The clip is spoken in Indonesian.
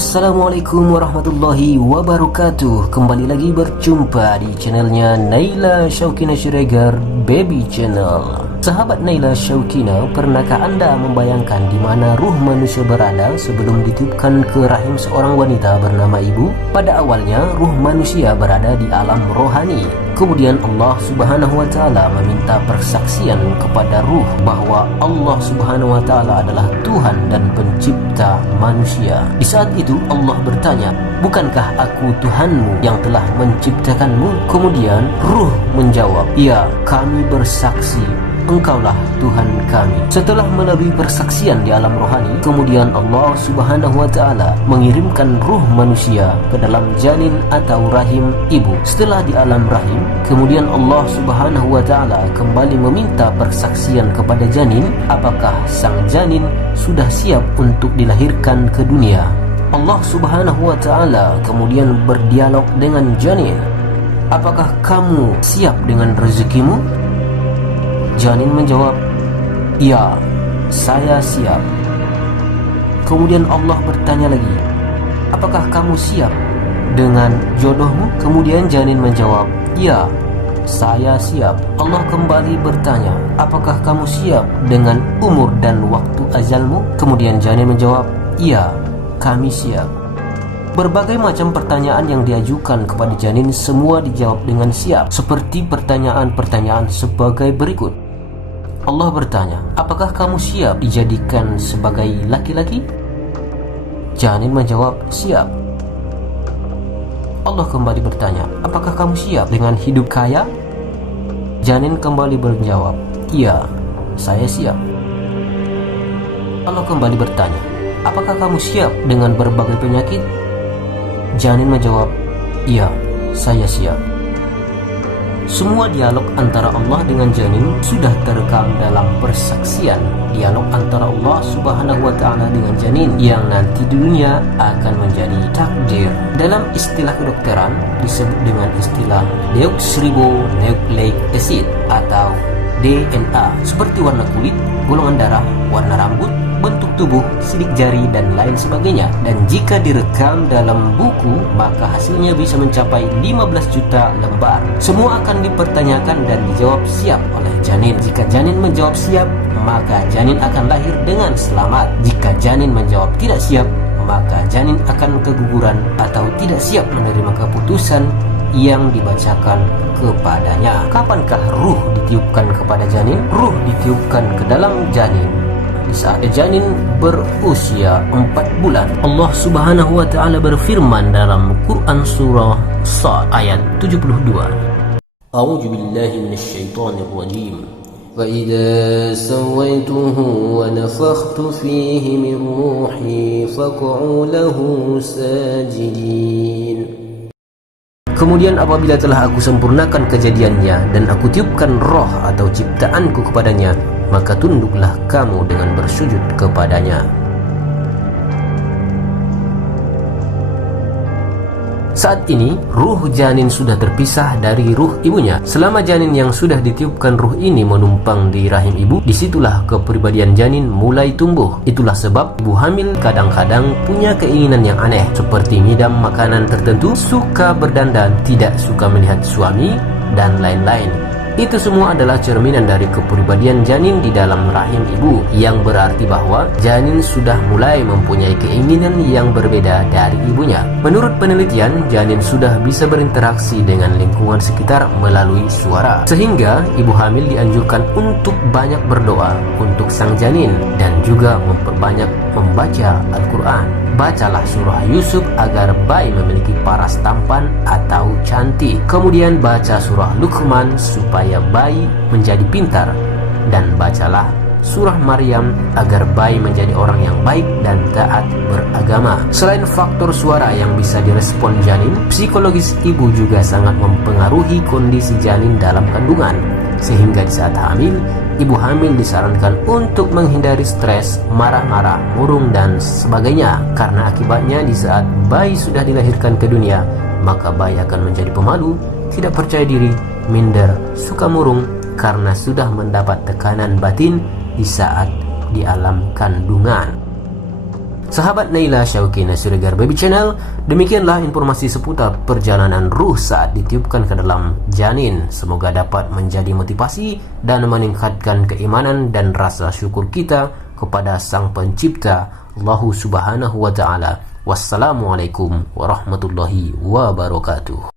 Assalamualaikum warahmatullahi wabarakatuh. Kembali lagi berjumpa di channelnya Naila Syaukina Siregar Baby Channel. Sahabat Naila Syaukina, pernahkah Anda membayangkan di mana ruh manusia berada sebelum ditiupkan ke rahim seorang wanita bernama ibu? Pada awalnya ruh manusia berada di alam rohani. Kemudian Allah Subhanahu wa taala meminta persaksian kepada ruh bahwa Allah Subhanahu wa taala adalah Tuhan dan pencipta manusia. Di saat itu Allah bertanya, "Bukankah aku Tuhanmu yang telah menciptakanmu?" Kemudian ruh menjawab, "Ya, kami bersaksi Engkaulah Tuhan kami." Setelah melalui persaksian di alam rohani, kemudian Allah Subhanahu wa taala mengirimkan ruh manusia ke dalam janin atau rahim ibu. Setelah di alam rahim, kemudian Allah Subhanahu wa taala kembali meminta persaksian kepada janin, apakah sang janin sudah siap untuk dilahirkan ke dunia. Allah Subhanahu wa taala kemudian berdialog dengan janin, "Apakah kamu siap dengan rezekimu?" Janin menjawab, "Ya, saya siap." Kemudian Allah bertanya lagi, "Apakah kamu siap dengan jodohmu?" Kemudian janin menjawab, "Ya, saya siap." Allah kembali bertanya, "Apakah kamu siap dengan umur dan waktu ajalmu?" Kemudian janin menjawab, "Ya, kami siap." Berbagai macam pertanyaan yang diajukan kepada janin semua dijawab dengan siap, seperti pertanyaan-pertanyaan sebagai berikut. Allah bertanya, "Apakah kamu siap dijadikan sebagai laki-laki?" Janin menjawab, "Siap." Allah kembali bertanya, "Apakah kamu siap dengan hidup kaya?" Janin kembali menjawab, "Iya, saya siap." Allah kembali bertanya, "Apakah kamu siap dengan berbagai penyakit?" Janin menjawab, "Iya, saya siap." Semua dialog antara Allah dengan janin sudah terekam dalam persaksian dialog antara Allah Subhanahu wa taala dengan janin yang nanti di dunia akan menjadi takdir. Dalam istilah kedokteran disebut dengan istilah deoksribonucleic acid atau DNA, seperti warna kulit, golongan darah, warna rambut, bentuk tubuh, sidik jari, dan lain sebagainya. Dan jika direkam dalam buku, maka hasilnya bisa mencapai 15 juta lembar. Semua akan dipertanyakan dan dijawab siap oleh janin. Jika janin menjawab siap, maka janin akan lahir dengan selamat. Jika janin menjawab tidak siap, maka janin akan keguguran atau tidak siap menerima keputusan yang dibacakan kepadanya. Kapankah ruh ditiupkan kepada janin? Ruh ditiupkan ke dalam janin di saat janin berusia 4 bulan. Allah Subhanahu wa taala berfirman dalam Quran surah Sad ayat 72. A'udzu billahi minasyaitonir rajim. Wa idza sawaituhu wa nafakhtu fihi min ruhi faq'u lahu sajidin. Kemudian apabila telah aku sempurnakan kejadiannya dan aku tiupkan roh atau ciptaanku kepadanya, maka tunduklah kamu dengan bersujud kepadanya. Saat ini, ruh janin sudah terpisah dari ruh ibunya. Selama janin yang sudah ditiupkan ruh ini menumpang di rahim ibu, disitulah kepribadian janin mulai tumbuh. Itulah sebab ibu hamil kadang-kadang punya keinginan yang aneh, seperti ngidam makanan tertentu, suka berdandan, tidak suka melihat suami, dan lain-lain. Itu semua adalah cerminan dari kepribadian janin di dalam rahim ibu, yang berarti bahwa janin sudah mulai mempunyai keinginan yang berbeda dari ibunya. Menurut penelitian, janin sudah bisa berinteraksi dengan lingkungan sekitar melalui suara, sehingga ibu hamil dianjurkan untuk banyak berdoa untuk sang janin dan juga memperbanyak membaca Al-Quran. Bacalah surah Yusuf agar bayi memiliki paras tampan atau cantik. Kemudian baca surah Luqman supaya bayi menjadi pintar. Dan bacalah surah Maryam agar bayi menjadi orang yang baik dan taat beragama. Selain faktor suara yang bisa direspon janin, psikologis ibu juga sangat mempengaruhi kondisi janin dalam kandungan. Sehingga di saat hamil, ibu hamil disarankan untuk menghindari stres, marah-marah, murung, dan sebagainya. Karena akibatnya di saat bayi sudah dilahirkan ke dunia, maka bayi akan menjadi pemalu, tidak percaya diri, minder, suka murung, karena sudah mendapat tekanan batin di saat di alam kandungan. Sahabat Naila Syaukina Siregar Baby Channel, demikianlah informasi seputar perjalanan ruh saat ditiupkan ke dalam janin. Semoga dapat menjadi motivasi dan meningkatkan keimanan dan rasa syukur kita kepada Sang Pencipta Allah Subhanahu wa taala. Wassalamualaikum warahmatullahi wabarakatuh.